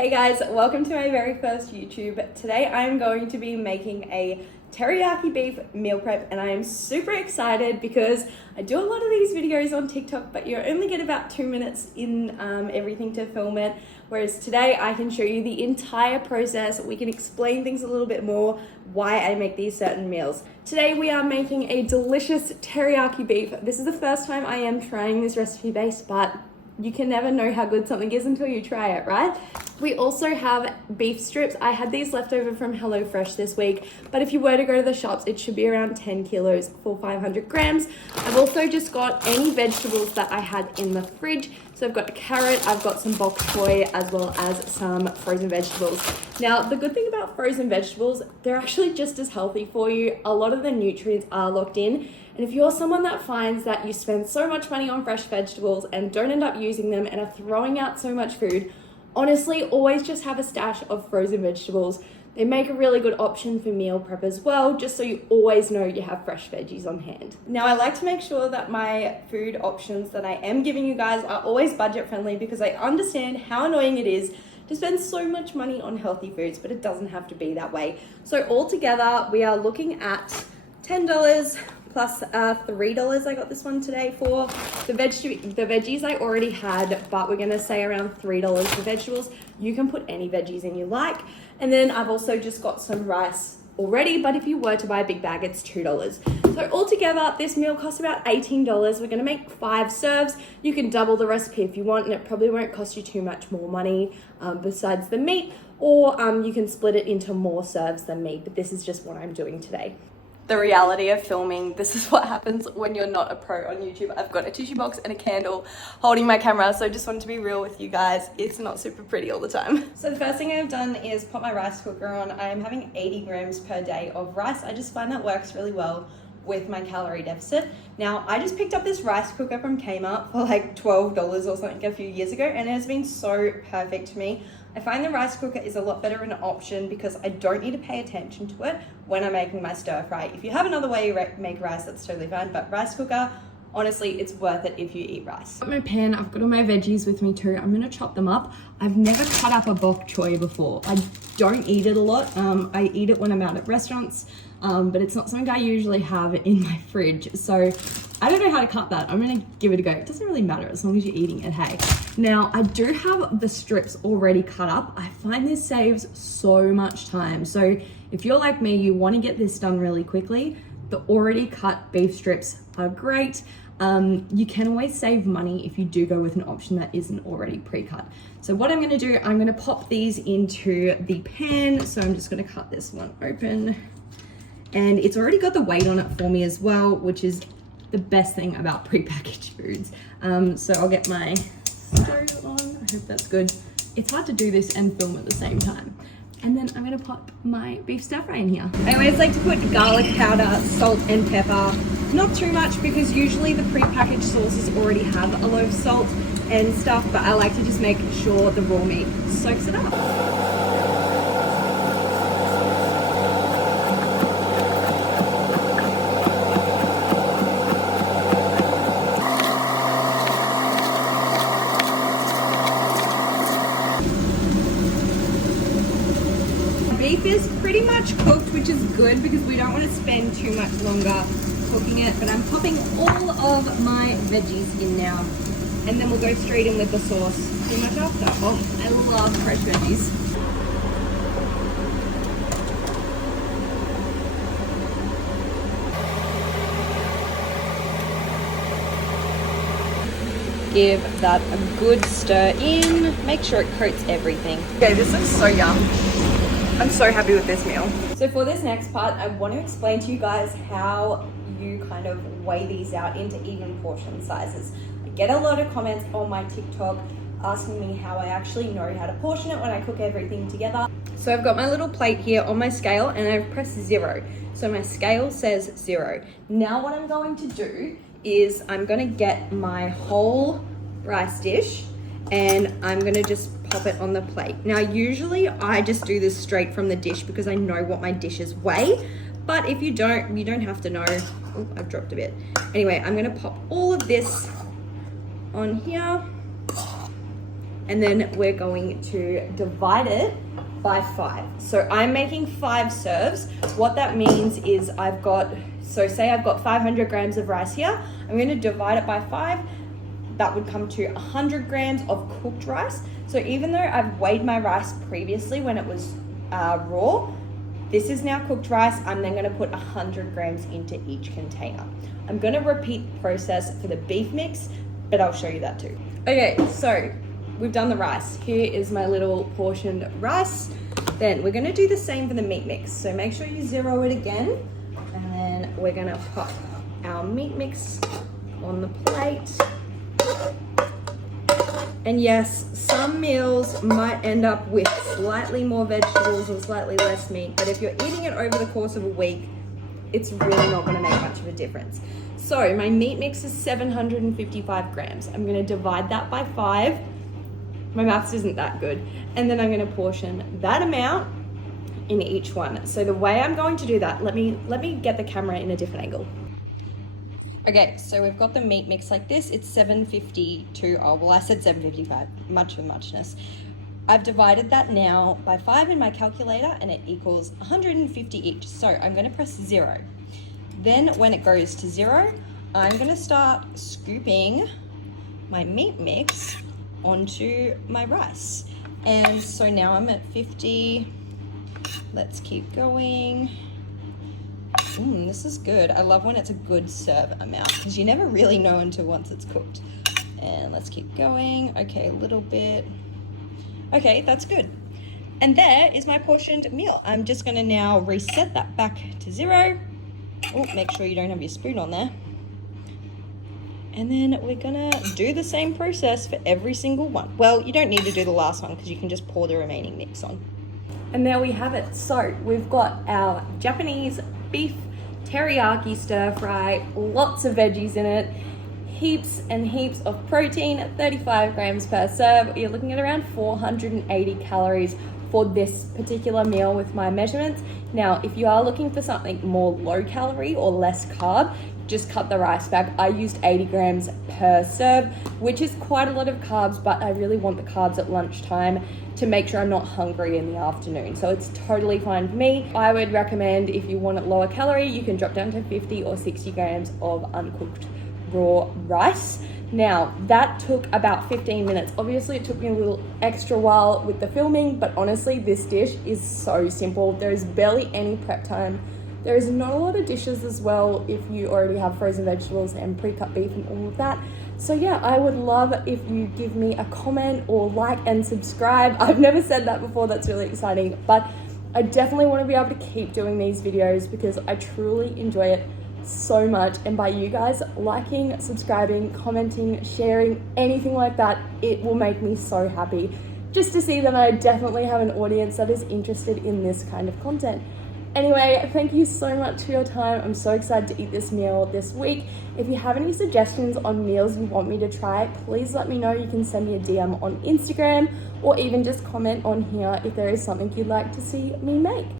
Hey guys, welcome to my very first YouTube. Today I'm going to be making a teriyaki beef meal prep and I am super excited because I do a lot of these videos on TikTok, but you only get about 2 minutes in everything to film it. Whereas today I can show you the entire process. We can explain things a little bit more, why I make these certain meals. Today we are making a delicious teriyaki beef. This is the first time I am trying this recipe base, but you can never know how good something is until you try it, right? We also have beef strips. I had these left over from HelloFresh this week, but if you were to go to the shops, it should be around 10 kilos for 500 grams. I've also just got any vegetables that I had in the fridge. So I've got a carrot, I've got some bok choy, as well as some frozen vegetables. Now, the good thing about frozen vegetables, they're actually just as healthy for you. A lot of the nutrients are locked in. And if you're someone that finds that you spend so much money on fresh vegetables and don't end up using them and are throwing out so much food, honestly, always just have a stash of frozen vegetables. They make a really good option for meal prep as well, just so you always know you have fresh veggies on hand. Now, I like to make sure that my food options that I am giving you guys are always budget friendly because I understand how annoying it is to spend so much money on healthy foods, but it doesn't have to be that way. So altogether, we are looking at $10 plus $3 I got this one today for. The veggies I already had, but we're gonna say around $3 for vegetables. You can put any veggies in you like. And then I've also just got some rice already, but if you were to buy a big bag, it's $2. So altogether, this meal costs about $18. We're gonna make 5 serves. You can double the recipe if you want, and it probably won't cost you too much more money besides the meat, or you can split it into more serves than me, but this is just what I'm doing today. The reality of filming, this is what happens when you're not a pro on YouTube. I've got a tissue box and a candle holding my camera, so I just wanted to be real with you guys. It's not super pretty all the time. So the first thing I've done is put my rice cooker on. I'm having 80 grams per day of rice. I just find that works really well with my calorie deficit. Now, I just picked up this rice cooker from Kmart for like $12 or something a few years ago, and it has been so perfect to me. I find the rice cooker is a lot better an option because I don't need to pay attention to it when I'm making my stir fry. If you have another way you make rice, that's totally fine, but rice cooker, honestly, it's worth it if you eat rice. I've got my pan, I've got all my veggies with me too. I'm gonna chop them up. I've never cut up a bok choy before. I don't eat it a lot. I eat it when I'm out at restaurants, but it's not something I usually have in my fridge. So I don't know how to cut that. I'm gonna give it a go. It doesn't really matter as long as you're eating it, hey. Now, I do have the strips already cut up. I find this saves so much time. So if you're like me, you wanna get this done really quickly, the already cut beef strips are great. You can always save money if you do go with an option that isn't already pre-cut. So what I'm gonna do, I'm gonna pop these into the pan. So I'm just gonna cut this one open. And it's already got the weight on it for me as well, which is the best thing about prepackaged foods. So I'll get my stove on. I hope that's good. It's hard to do this and film at the same time. And then I'm gonna pop my beef stir fry in here. I always like to put garlic powder, salt and pepper. Not too much because usually the prepackaged sauces already have a lot of salt and stuff, but I like to just make sure the raw meat soaks it up. Beef is pretty much cooked, which is good because we don't want to spend too much longer cooking it, but I'm popping all of my veggies in now, and then we'll go straight in with the sauce pretty much after. Oh, I love fresh veggies. Give that a good stir in, make sure it coats everything. Okay, this looks so yum. I'm so happy with this meal. So for this next part, I want to explain to you guys how you kind of weigh these out into even portion sizes. I get a lot of comments on my TikTok asking me how I actually know how to portion it when I cook everything together. So I've got my little plate here on my scale and I've pressed 0. So my scale says 0. Now what I'm going to do is I'm going to get my whole rice dish and I'm gonna just pop it on the plate. Now, usually I just do this straight from the dish because I know what my dishes weigh, but if you don't have to know. Oh, I've dropped a bit. Anyway, I'm gonna pop all of this on here and then we're going to divide it by 5. So I'm making 5 serves. What that means is say I've got 500 grams of rice here. I'm going to divide it by 5. That would come to 100 grams of cooked rice. So even though I've weighed my rice previously when it was raw, this is now cooked rice. I'm then going to put 100 grams into each container. I'm going to repeat the process for the beef mix, but I'll show you that too. Okay, so we've done the rice. Here is my little portioned rice. Then we're going to do the same for the meat mix. So make sure you zero it again. And then we're going to pop our meat mix on the plate. And yes, some meals might end up with slightly more vegetables and slightly less meat, but if you're eating it over the course of a week, it's really not going to make much of a difference. So my meat mix is 755 grams. I'm going to divide that by 5. My maths isn't that good. And then I'm going to portion that amount in each one. So the way I'm going to do that, let me get the camera in a different angle. Okay, so we've got the meat mix like this. It's 752. Oh, well, I said 755. Much of muchness. I've divided that now by 5 in my calculator, and it equals 150 each. So I'm going to press 0. Then when it goes to 0, I'm going to start scooping my meat mix onto my rice. And so now I'm at 50. Let's keep going. This is good. I love when it's a good serve amount because you never really know until once it's cooked. And let's keep going. Okay, a little bit. Okay, that's good. And there is my portioned meal. I'm just going to now reset that back to 0. Oh, make sure you don't have your spoon on there. And then we're going to do the same process for every single one. Well, you don't need to do the last one because you can just pour the remaining mix on. And there we have it. So we've got our Japanese beef teriyaki stir fry, lots of veggies in it, heaps and heaps of protein, 35 grams per serve. You're looking at around 480 calories for this particular meal with my measurements. Now, if you are looking for something more low calorie or less carb, just cut the rice back. I used 80 grams per serve, which is quite a lot of carbs, but I really want the carbs at lunchtime to make sure I'm not hungry in the afternoon. So it's totally fine for me. I would recommend if you want it lower calorie, you can drop down to 50 or 60 grams of uncooked raw rice. Now, that took about 15 minutes. Obviously, it took me a little extra while with the filming, but honestly, this dish is so simple. There is barely any prep time. There is not a lot of dishes as well if you already have frozen vegetables and pre-cut beef and all of that. So yeah, I would love if you give me a comment or like and subscribe. I've never said that before, that's really exciting, but I definitely want to be able to keep doing these videos because I truly enjoy it so much. And by you guys liking, subscribing, commenting, sharing, anything like that, it will make me so happy just to see that I definitely have an audience that is interested in this kind of content. Anyway, thank you so much for your time. I'm so excited to eat this meal this week. If you have any suggestions on meals you want me to try, please let me know. You can send me a DM on Instagram or even just comment on here if there is something you'd like to see me make.